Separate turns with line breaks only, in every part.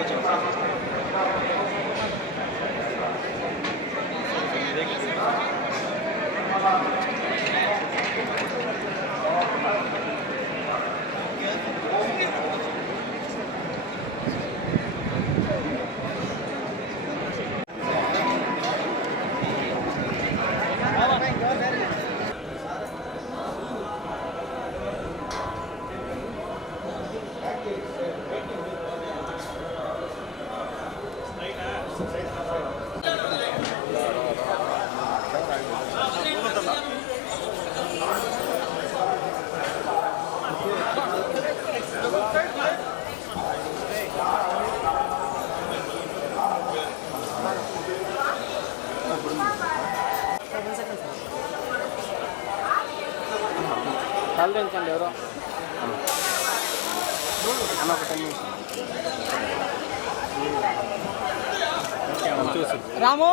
个奖项。తలదించండి ఎవరో. అన్న ఒక టెన్ చూసి రాము?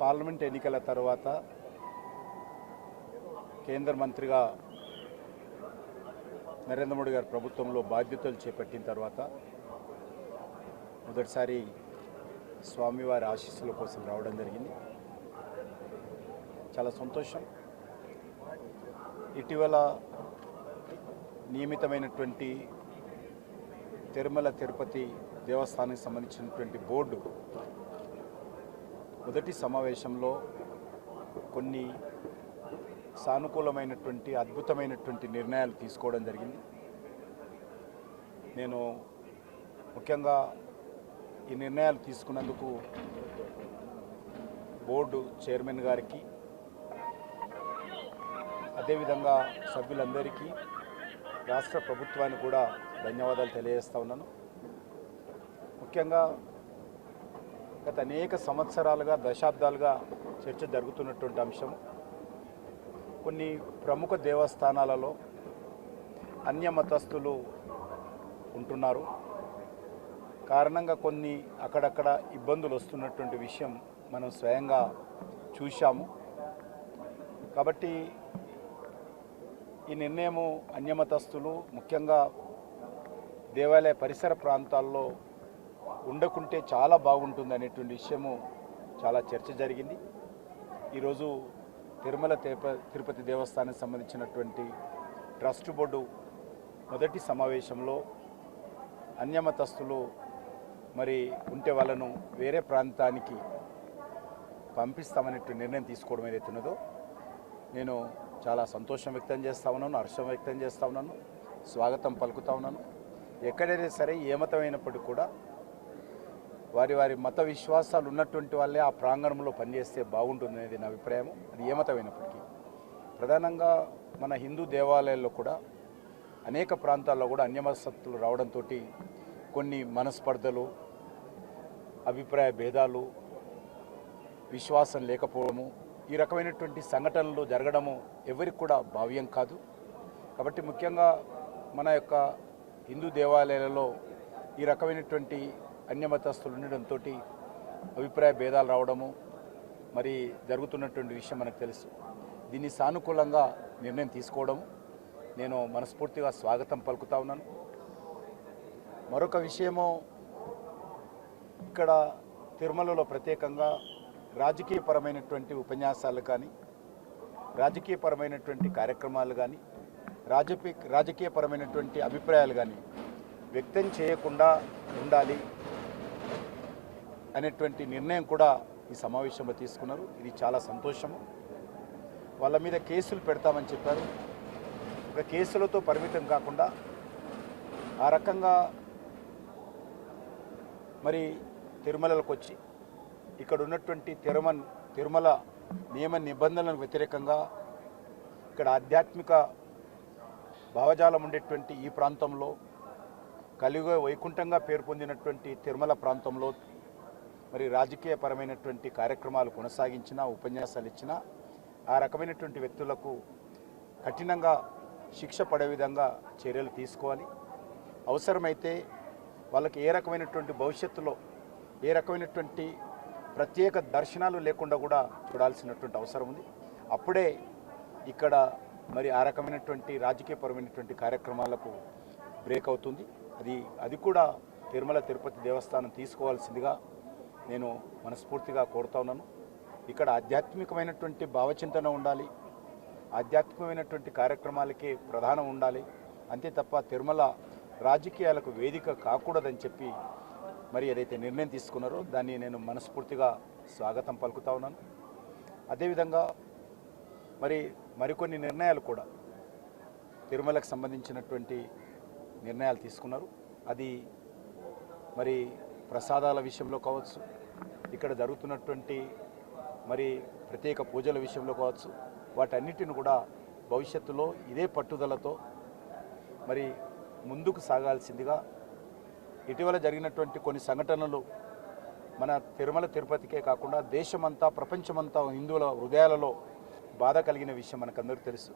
పార్లమెంట్ ఎన్నికల తర్వాత కేంద్ర మంత్రిగా నరేంద్ర మోడీ గారి ప్రభుత్వంలో బాధ్యతలు చేపట్టిన తర్వాత మొదటిసారి స్వామివారి ఆశీస్సుల కోసం రావడం జరిగింది. చాలా సంతోషం. ఇటీవల నియమితమైనటువంటి తిరుమల తిరుపతి దేవస్థానానికి సంబంధించినటువంటి బోర్డు మొదటి సమావేశంలో కొన్ని సానుకూలమైనటువంటి అద్భుతమైనటువంటి నిర్ణయాలు తీసుకోవడం జరిగింది. నేను ముఖ్యంగా ఈ నిర్ణయాలు తీసుకున్నందుకు బోర్డు చైర్మన్ గారికి అదేవిధంగా సభ్యులందరికీ రాష్ట్ర ప్రభుత్వానికి కూడా ధన్యవాదాలు తెలియజేస్తా ఉన్నాను. ముఖ్యంగా గత అనేక సంవత్సరాలుగా దశాబ్దాలుగా చర్చ జరుగుతున్నటువంటి అంశం. కొన్ని ప్రముఖ దేవస్థానాలలో అన్య మతస్థులు ఉంటున్నారు. కారణంగా కొన్ని అక్కడక్కడ ఇబ్బందులు వస్తున్నటువంటి విషయం మనం స్వయంగా చూశాము. కాబట్టి ఈ నిర్ణయము అన్యమతస్థులు ముఖ్యంగా దేవాలయ పరిసర ప్రాంతాల్లో ఉండకుంటే చాలా బాగుంటుంది అనేటువంటి విషయము చాలా చర్చ జరిగింది. ఈరోజు తిరుమల తిరుప తిరుపతి దేవస్థానానికి సంబంధించినటువంటి ట్రస్ట్ బోర్డు మొదటి సమావేశంలో అన్యమతస్తులు మరి ఉంటే వాళ్ళను వేరే ప్రాంతానికి పంపిస్తామనేటువంటి నిర్ణయం తీసుకోవడం ఏదైతే ఉన్నదో నేను చాలా సంతోషం వ్యక్తం చేస్తా ఉన్నాను హర్షం వ్యక్తం చేస్తా ఉన్నాను స్వాగతం పలుకుతా ఉన్నాను. ఎక్కడైనా సరే ఏ మతమైనప్పటికీ కూడా వారి వారి మత విశ్వాసాలు ఉన్నటువంటి వాళ్ళే ఆ ప్రాంగణంలో పనిచేస్తే బాగుంటుంది అనేది నా అభిప్రాయం అది ఏ మతమైనప్పటికీ ప్రధానంగా మన హిందూ దేవాలయాల్లో కూడా అనేక ప్రాంతాల్లో కూడా అన్యమసత్తులు రావడంతో కొన్ని మనస్పర్ధలు అభిప్రాయ భేదాలు విశ్వాసం లేకపోవడము ఈ రకమైనటువంటి సంఘటనలు జరగడము ఎవరికి కూడా భావ్యం కాదు. కాబట్టి ముఖ్యంగా మన యొక్క హిందూ దేవాలయాలలో ఈ రకమైనటువంటి అన్యమతస్థులు ఉండడంతో అభిప్రాయ భేదాలు రావడము మరి జరుగుతున్నటువంటి విషయం మనకు తెలుసు. దీన్ని సానుకూలంగా నిర్ణయం తీసుకోవడం నేను మనస్ఫూర్తిగా స్వాగతం పలుకుతా ఉన్నాను. మరొక విషయము ఇక్కడ తిరుమలలో ప్రత్యేకంగా రాజకీయపరమైనటువంటి ఉపన్యాసాలు కానీ రాజకీయపరమైనటువంటి కార్యక్రమాలు కానీ రాజకీయ రాజకీయపరమైనటువంటి అభిప్రాయాలు కానీ వ్యక్తం చేయకుండా ఉండాలి అనేటువంటి నిర్ణయం కూడా ఈ సమావేశంలో తీసుకున్నారు. ఇది చాలా సంతోషము. వాళ్ళ మీద కేసులు పెడతామని చెప్పారు. ఒక కేసులతో పరిమితం కాకుండా ఆ రకంగా మరి తిరుమలకు వచ్చి ఇక్కడ ఉన్నటువంటి తిరుమల తిరుమల నియమ నిబంధనలకు వ్యతిరేకంగా ఇక్కడ ఆధ్యాత్మిక భావజాలం ఉండేటువంటి ఈ ప్రాంతంలో కలియుగ వైకుంఠంగా పేరు పొందినటువంటి తిరుమల ప్రాంతంలో మరి రాజకీయపరమైనటువంటి కార్యక్రమాలు కొనసాగించిన ఉపన్యాసాలు ఇచ్చిన ఆ రకమైనటువంటి వ్యక్తులకు కఠినంగా శిక్ష పడే విధంగా చర్యలు తీసుకోవాలి. అవసరమైతే వాళ్ళకి ఏ రకమైనటువంటి భవిష్యత్తులో ఏ రకమైనటువంటి ప్రత్యేక దర్శనాలు లేకుండా కూడా చూడాల్సినటువంటి అవసరం ఉంది. అప్పుడే ఇక్కడ మరి ఆ రకమైనటువంటి రాజకీయపరమైనటువంటి కార్యక్రమాలకు బ్రేక్ అవుతుంది. అది అది కూడా తిరుమల తిరుపతి దేవస్థానం తీసుకోవాల్సిందిగా నేను మనస్ఫూర్తిగా కోరుతా ఉన్నాను. ఇక్కడ ఆధ్యాత్మికమైనటువంటి భావచింతన ఉండాలి. ఆధ్యాత్మికమైనటువంటి కార్యక్రమాలకి ప్రధానం ఉండాలి. అంతే తప్ప తిరుమల రాజకీయాలకు వేదిక కాకూడదని చెప్పి మరి ఏదైతే నిర్ణయం తీసుకున్నారో దాన్ని నేను మనస్ఫూర్తిగా స్వాగతం పలుకుతా ఉన్నాను. అదేవిధంగా మరి మరికొన్ని నిర్ణయాలు కూడా తిరుమలకు సంబంధించినటువంటి నిర్ణయాలు తీసుకున్నారు. అది మరి ప్రసాదాల విషయంలో కావచ్చు ఇక్కడ జరుగుతున్నటువంటి మరి ప్రత్యేక పూజల విషయంలో కావచ్చు వాటన్నిటిని కూడా భవిష్యత్తులో ఇదే పట్టుదలతో మరి ముందుకు సాగాల్సిందిగా ఇటీవల జరిగినటువంటి కొన్ని సంఘటనలు మన తిరుమల తిరుపతికే కాకుండా దేశమంతా ప్రపంచమంతా హిందువుల హృదయాలలో బాధ కలిగిన విషయం మనకందరూ తెలుసు.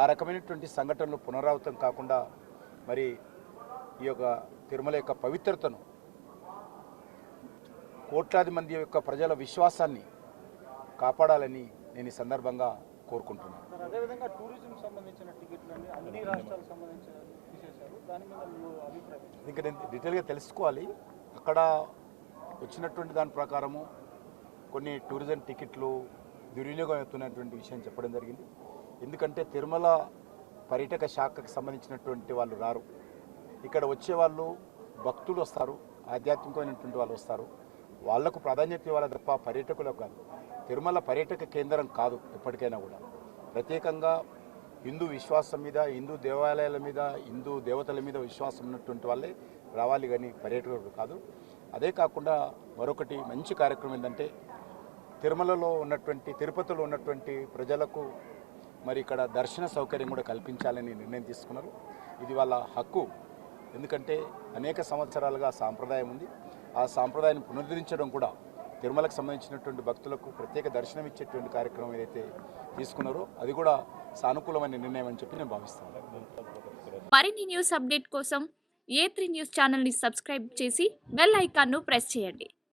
ఆ రకమైనటువంటి సంఘటనలు పునరావృతం కాకుండా మరి ఈ యొక్క తిరుమల యొక్క పవిత్రతను కోట్లాది మంది యొక్క ప్రజల విశ్వాసాన్ని కాపాడాలని నేను ఈ సందర్భంగా కోరుకుంటున్నాను.
అదేవిధంగా టూరిజం సంబంధించిన అన్ని రాష్ట్రాలకు
ఇంకా నేను డీటెయిల్గా తెలుసుకోవాలి. అక్కడ వచ్చినటువంటి దాని ప్రకారము కొన్ని టూరిజం టికెట్లు దుర్వినియోగం అవుతున్నటువంటి విషయం చెప్పడం జరిగింది. ఎందుకంటే తిరుమల పర్యాటక శాఖకు సంబంధించినటువంటి వాళ్ళు రారు. ఇక్కడ వచ్చే వాళ్ళు భక్తులు వస్తారు ఆధ్యాత్మికమైనటువంటి వాళ్ళు వస్తారు. వాళ్ళకు ప్రాధాన్యత ఇవ్వాలి తప్ప పర్యాటకులకు కాదు. తిరుమల పర్యాటక కేంద్రం కాదు ఎప్పటికైనా కూడా. ప్రత్యేకంగా హిందూ విశ్వాసం మీద హిందూ దేవాలయాల మీద హిందూ దేవతల మీద విశ్వాసం ఉన్నటువంటి వాళ్ళే రావాలి కానీ పర్యాటకులు కాదు. అదే కాకుండా మరొకటి మంచి కార్యక్రమం ఏంటంటే తిరుమలలో ఉన్నటువంటి తిరుపతిలో ఉన్నటువంటి ప్రజలకు మరి ఇక్కడ దర్శన సౌకర్యం కూడా కల్పించాలని నిర్ణయం తీసుకున్నారు. ఇది వాళ్ళ హక్కు. ఎందుకంటే అనేక సంవత్సరాలుగా సాంప్రదాయం ఉంది. ఆ సాంప్రదాయాన్ని పునరుద్ధరించడం కూడా తిరుమలకు సంబంధించినటువంటి భక్తులకు ప్రత్యేక దర్శనం ఇచ్చేటువంటి కార్యక్రమం ఏదైతే తీసుకున్నారో అది కూడా సానుకూలమైన నిర్ణయం అని చెప్పి నేను భావిస్తాను.
మరిన్ని న్యూస్ అప్డేట్ కోసం ఏ త్రీ న్యూస్ ఛానల్ని సబ్స్క్రైబ్ చేసి బెల్ ఐకాన్ను ప్రెస్ చేయండి.